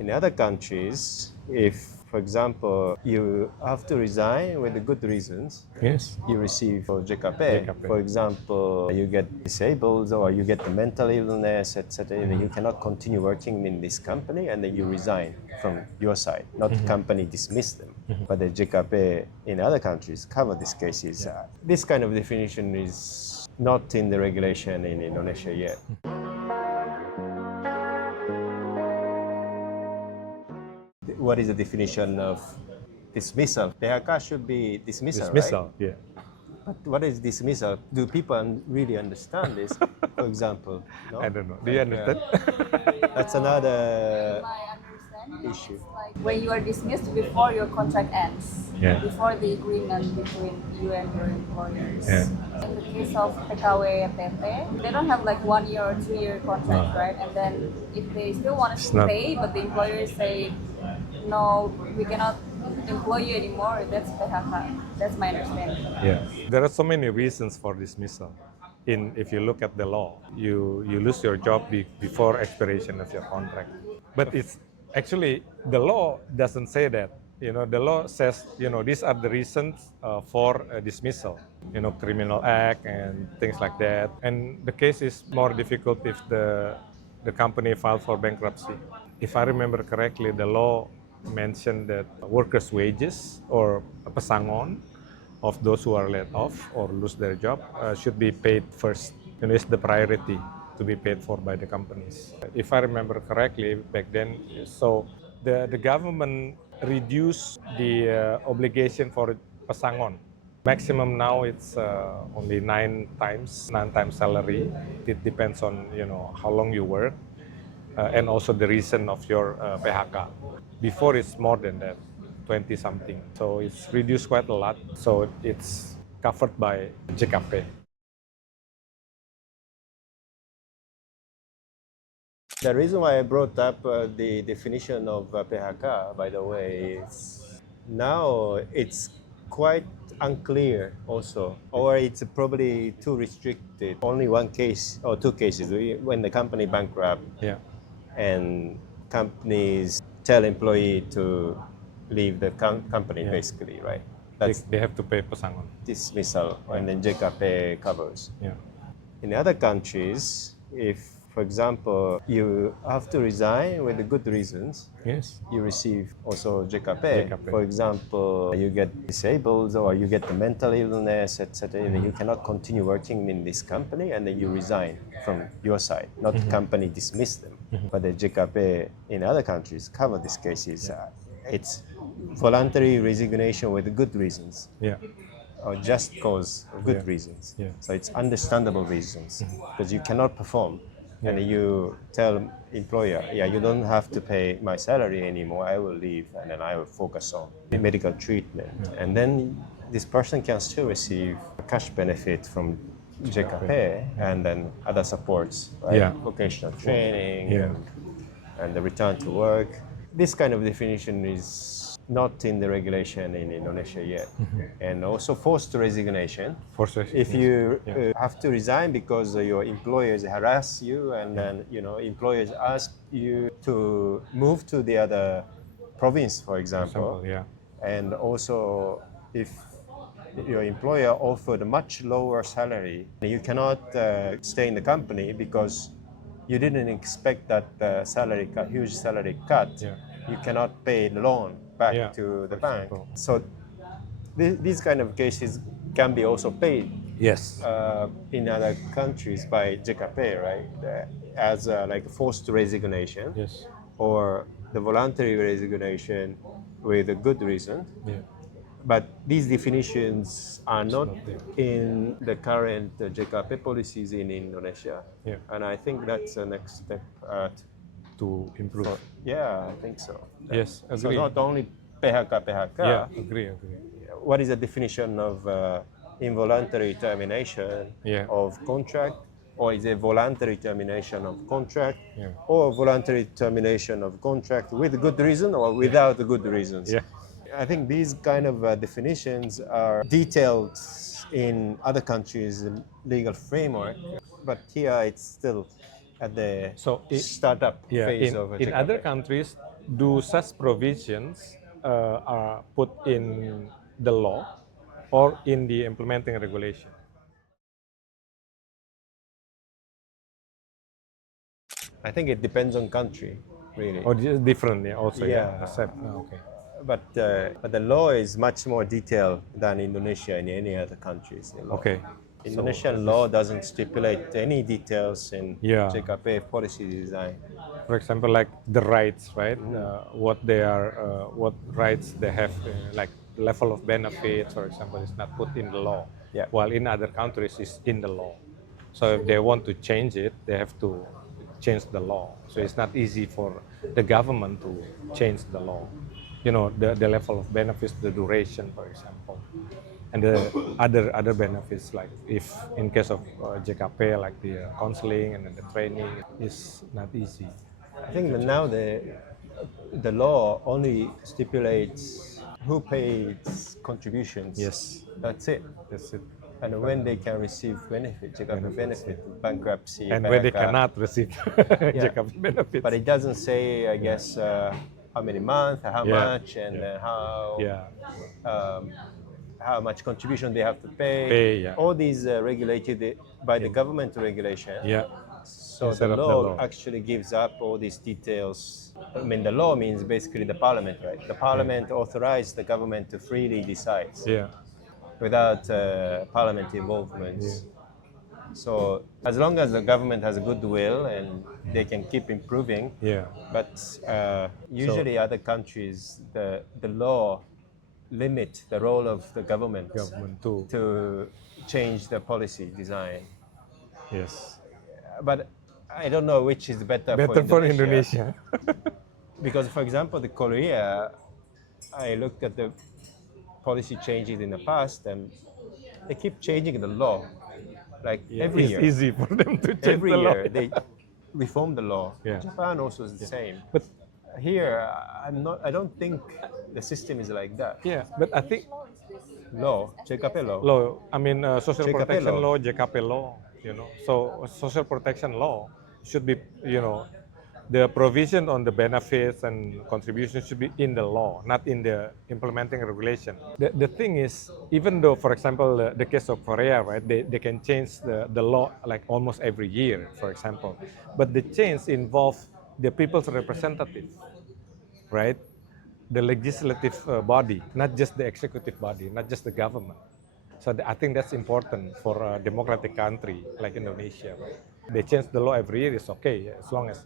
In other countries, if, for example, you have to resign with the good reasons, Yes. you receive JKP. For example, you get disabled or you get the mental illness, etc. You cannot continue working in this company, and then you resign from your side. Not the company dismiss them, but the JKP in other countries cover these cases. This kind of definition is not in the regulation in Indonesia yet. What is the definition of dismissal? PHK should be dismissal, Dismissal, right? yeah. But what is dismissal? Do people really understand this? For example, no? I don't know. Do you understand? That's another My understanding issue. is like when you are dismissed before your contract ends, Yeah. before the agreement between you and your employers. Yeah. In the case of PKW PT, they don't have like 1 year or 2 year contract, No. right? And then if they still want It's to not- pay, but the employers say, no, we cannot employ you anymore, that's PHK. That's my understanding. Yeah. There are so many reasons for dismissal. If you look at the law, you lose your job before expiration of your contract. But it's actually, the law doesn't say that. The law says, these are the reasons for dismissal. Criminal act and things like that. And the case is more difficult if the company filed for bankruptcy. If I remember correctly, the law mentioned that workers' wages or pesangon of those who are laid off or lose their job should be paid first. It's the priority to be paid for by the companies. If I remember correctly, back then, so the government reduced the obligation for pesangon. Maximum now it's only 9 times salary. It depends on how long you work and also the reason of your PHK. Before it's more than that. 20 something. So it's reduced quite a lot. So it's covered by JKP. The reason why I brought up the definition of PHK, by the way, is now it's quite unclear also, or it's probably too restricted. Only one case or two cases when the company bankrupt, Yeah. and companies tell employee to leave the company, basically, right? That's They have to pay pesangon. dismissal, and then JKP covers. Yeah. In other countries, if, for example, you have to resign with the good reasons, Yes. you receive also JKP. JKP. For example, you get disabled or you get the mental illness, etc. You cannot continue working in this company, and then you resign from your side. Not the company dismiss them, but the JKP in other countries cover these cases. It's voluntary resignation with good reasons, Yeah. or just cause of good Yeah. reasons. Yeah. So it's understandable reasons, because you cannot perform. And you tell employer, you don't have to pay my salary anymore, I will leave, and then I will focus on medical treatment. And then this person can still receive cash benefit from JKP and then other supports, right? Yeah. Vocational training, Yeah. and the return to work. This kind of definition is not in the regulation in Indonesia yet. And also forced resignation. If you have to resign because your employers harass you, and then employers ask you to move to the other province, for example. Yeah. And also if your employer offered a much lower salary, you cannot stay in the company because you didn't expect that huge salary cut. Yeah. You cannot pay the loan back to the bank. example. So these kind of cases can be also paid Yes. in other countries by JKP, right? As like forced resignation, Yes. or the voluntary resignation with a good reason. Yeah. But these definitions are not not there. in the current JKP policies in Indonesia. Yeah. And I think that's the next step. To improve. I think so. Yes, So agree. not only PHK. Yeah, agree. What is the definition of involuntary termination of contract? Or is it voluntary termination of contract? Or voluntary termination of contract with good reason or without good reasons? Yeah. I think these kind of definitions are detailed in other countries' legal framework, but here it's still at the startup phase of in JKP. other countries, do such provisions are put in the law or in the implementing regulation? I think it depends on country, really. Or just different, yeah, also, yeah. Yeah. Except, okay. But the law is much more detailed than Indonesia and any other countries. The law. Okay. Indonesian law doesn't stipulate any details in Yeah. JKP policy design. For example, like the rights, right? What they are, what rights they have, like level of benefits, for example, is not put in the law. Yeah. While in other countries, it's in the law. So if they want to change it, they have to change the law. So it's not easy for the government to change the law. You know, the level of benefits, the duration, for example, and the other benefits, like if in case of JKP, like the counseling and then the training, is not easy. I think that now the law only stipulates who pays contributions. Yes, That's it. that's it. And when they can receive benefit, JKP benefit, bankruptcy, And when they PHK. cannot receive JKP benefits. But it doesn't say, I guess, how many months, how Yeah. much, and Yeah. How much contribution they have to pay. Yeah. All these regulated by the government regulation. Yeah. So Instead the of the law law. actually gives up all these details. I mean, the law means basically the parliament, right? The parliament authorized the government to freely decide Yeah. without parliament involvement. So as long as the government has a goodwill and they can keep improving, Yeah. but usually other countries, the law limit the role of the government Too. to change the policy design. Yes. But I don't know which is better Better for Indonesia. Because, for example, the Korea, I looked at the policy changes in the past, and they keep changing the law, like every It's year. easy for them to change Every the law. year they reform the law. Yeah. Japan also is the same. But Here, I don't think the system is like that. yeah, but I think Law, JKP law. I mean, social JKP protection law. law, JKP law, you know. So social protection law should be, you know, the provision on the benefits and contributions should be in the law, not in the implementing regulation. The thing is, even though, for example, the case of Korea, right, they can change the law like almost every year, for example. But the change involves the people's representative, right? The legislative body, not just the executive body, not just the government. So I think that's important for a democratic country like Indonesia. Right? They change the law every year, it's okay, as long as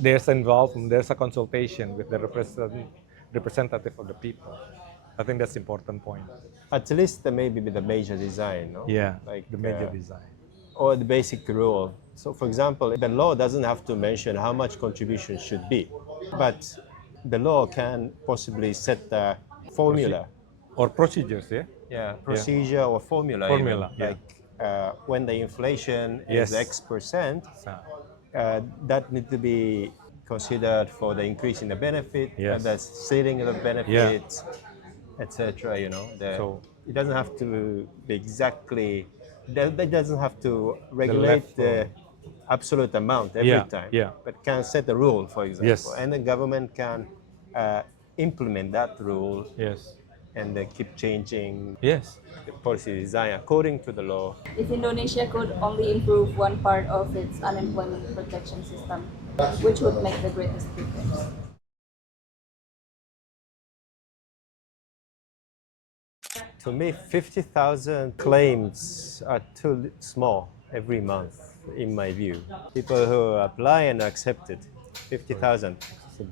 there's involvement, there's a consultation with the representative of the people. I think that's important point. At least maybe with the major design, no? Yeah, Like the major design. or the basic rule. So, for example, the law doesn't have to mention how much contribution should be, but the law can possibly set the formula. Or procedures, yeah? Yeah, procedure or formula. Formula, even. Like when the inflation Yes. is X percent, So, that need to be considered for the increase in the benefit, Yes. the ceiling of the benefits, etc. You know, So- it doesn't have to be exactly. That doesn't have to regulate the absolute amount every Yeah, time, yeah. but can set a rule, for example, Yes. and the government can implement that rule yes. and keep changing Yes. the policy design according to the law. If Indonesia could only improve one part of its unemployment protection system, which would make the greatest difference? To me, 50,000 claims are too small every month, in my view. People who apply and are accepted, 50,000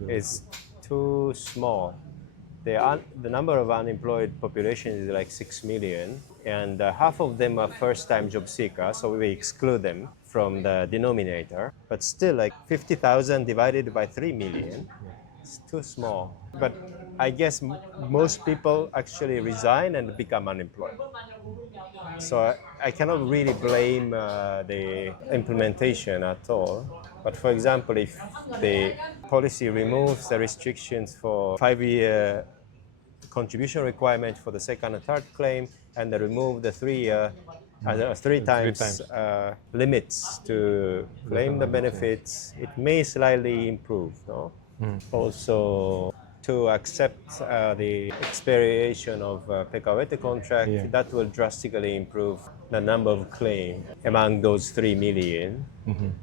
is too small. The number of unemployed population is like 6 million, and half of them are first-time job seekers, so we exclude them from the denominator. But still, like 50,000 divided by 3 million, it's too small. But I guess most people actually resign and become unemployed. So I cannot really blame the implementation at all. But for example, if the policy removes the restrictions for 5-year contribution requirement for the second and third claim, and they remove the 3-year, three times limits to claim the benefits, it may slightly improve, no? Also, to accept the expiration of PKWT contract, Yeah. that will drastically improve the number of claims among those 3 million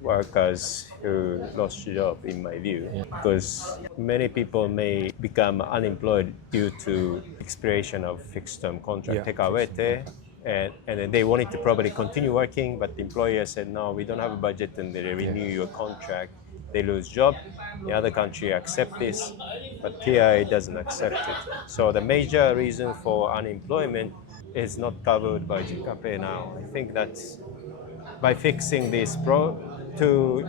workers who lost job, in my view, because many people may become unemployed due to expiration of fixed-term contract, Yeah, PKWT, and then they wanted to probably continue working, but the employer said, no, we don't have a budget, and they renew your contract. They lose job. The other country accept this, but here it doesn't accept it. So the major reason for unemployment is not covered by JKP now. I think that by fixing these two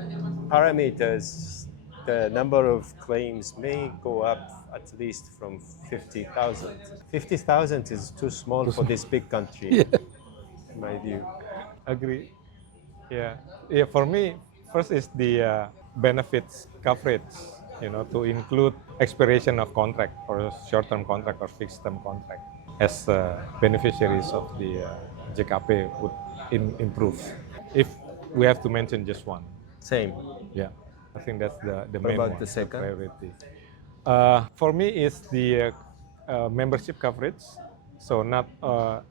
parameters, the number of claims may go up at least from 50,000. 50,000 is too small for this big country, in my view. Agree. Yeah. Yeah. For me, first is the benefits coverage. To include expiration of contract or short-term contract or fixed-term contract as beneficiaries of the JKP would improve. If we have to mention just one, Same. yeah, I think that's the What main about one, the second? priority. For me, is the membership coverage. So not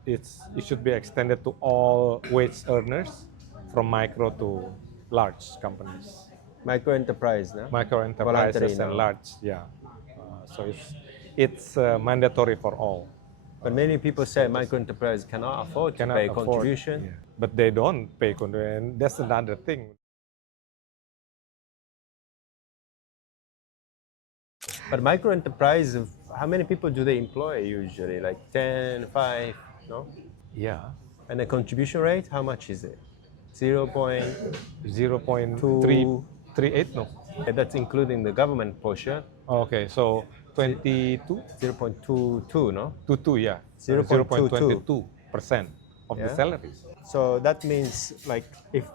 it should be extended to all wage earners, from micro to large companies, Micro enterprise, no? micro enterprises Voluntary and now. large. Yeah. So it's mandatory for all. But many people say micro enterprise cannot afford to pay contribution. Yeah. But they don't pay contribution. That's another thing. But micro enterprise, how many people do they employ usually? Like 10, 5, no? Yeah. And the contribution rate, how much is it? 0. 0.338, no. That's including the government portion. Okay, so 22? 0.22, no? 22, yeah. 0.22, of the Yeah. salaries. So that means like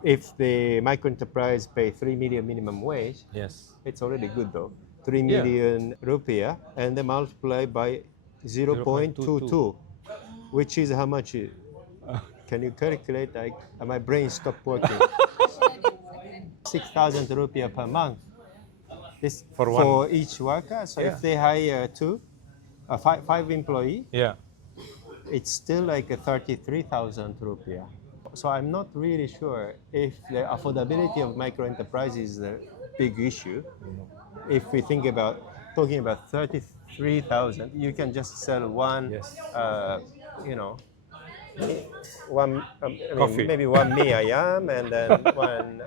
if the micro enterprise pay 3 million minimum wage, Yes. it's already good though. 3 million rupiah and then multiply by 0.22, which is how much? Can you calculate? Like my brain stopped working. 6,000 rupiah per month. This for each worker. So if they hire five employee, Yeah. it's still like a 33,000 rupiah. So I'm not really sure if the affordability of micro enterprise is a big issue. If we think about talking about 33,000, you can just sell one, one Coffee. maybe one mie ayam and then one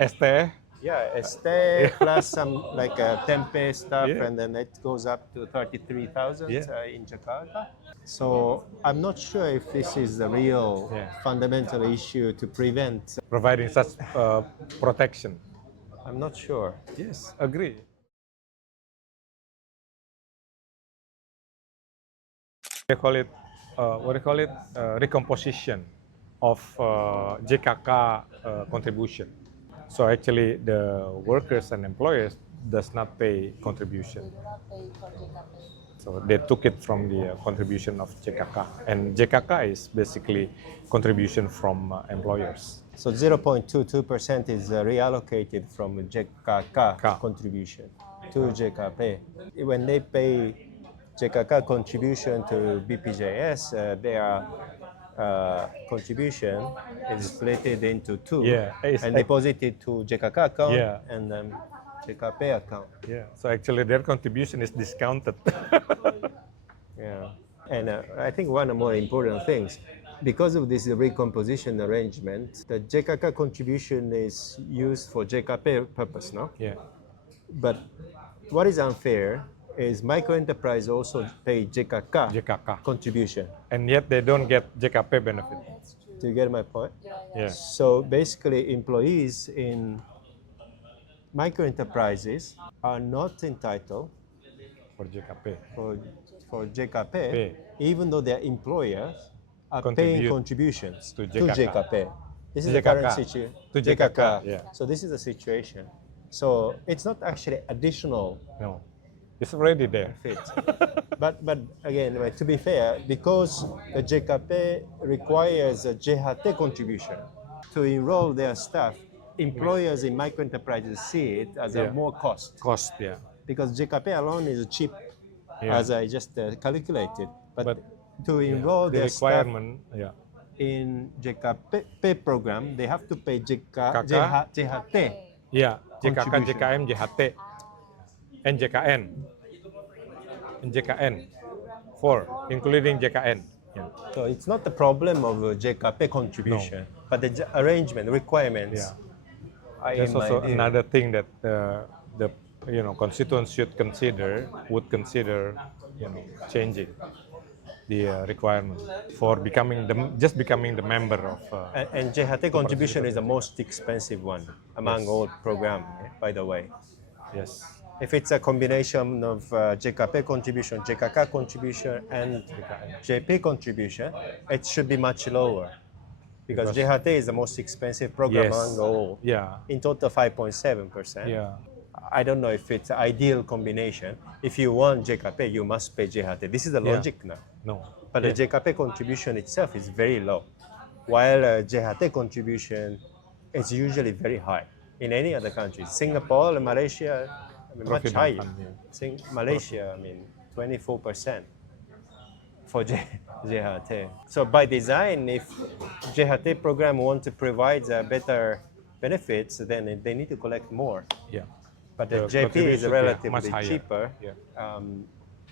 Este. este plus some like tempe stuff, Yeah. and then it goes up to 33,000 Yeah. in Jakarta. So I'm not sure if this is the real fundamental issue to prevent. Providing such protection. I'm not sure. Yes, agree. They call it, recomposition of JKK contribution. So actually, the workers and employers does not pay contribution. Do not pay for JKP. So they took it from the contribution of JKK, and JKK is basically contribution from employers. So 0.22% is reallocated from JKK contribution to JKP. When they pay JKK contribution to BPJS, their contribution is split into two and deposited to JKK account and then JKP account. Yeah. So actually, their contribution is discounted. Yeah. And I think one of the more important things, because of this recomposition arrangement, the JKK contribution is used for JKP purpose, no? Yeah. But what is unfair is micro enterprise also pay JKK contribution. And yet they don't get JKP benefit. Do you get my point? Yeah. So basically, employees in micro enterprises are not entitled For JKP. for JKP, even though their employers are paying contributions to JKP. This is the current situation. To JKK, yeah. So this is the situation. So it's not actually additional. No, it's already there. But again, to be fair, because the JKP requires a JHT contribution to enroll their staff, employers in micro enterprises see it as a more cost. Cost, yeah. because JKP alone is cheap, Yeah. as I just calculated. But to Yeah, enroll the their staff requirement, yeah, in JKP program, they have to pay KK. JHT. yeah, JKK, Contribution. JKM, JHT, and JKN, and JKN, 4, including JKN. Yeah. So it's not the problem of JKP contribution, but the arrangement requirements. Yeah. In There's my also view. another thing that the constituents would consider changing the requirement for becoming the member of. And JHT contribution is the most expensive one among Yes. all programs, by the way. Yes. If it's a combination of JKP contribution, JKK contribution, and JP contribution, it should be much lower. Because JHT is the most expensive program Yes. among all. Yeah. In total, 5.7%. Yeah. I don't know if it's an ideal combination. If you want JKP, you must pay JHT. This is the Yeah. logic now. No. But the JKP contribution itself is very low, while JHT contribution is usually very high in any other countries. Singapore, Malaysia, much Provident higher. fund, yeah. Malaysia, 24% for JHT. So by design, if JHT program want to provide better benefits, then they need to collect more. Yeah. But the The JP is contribution, relatively much higher. cheaper. Yeah.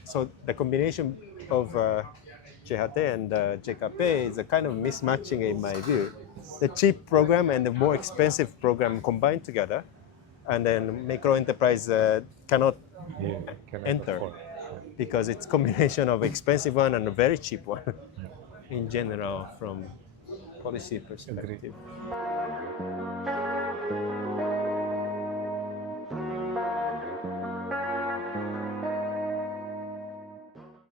So the combination of JHT and JKP is a kind of mismatching in my view. The cheap program and the more expensive program combined together, and then micro enterprise cannot Cannot enter afford. because it's combination of expensive one and a very cheap one in general from policy perspective.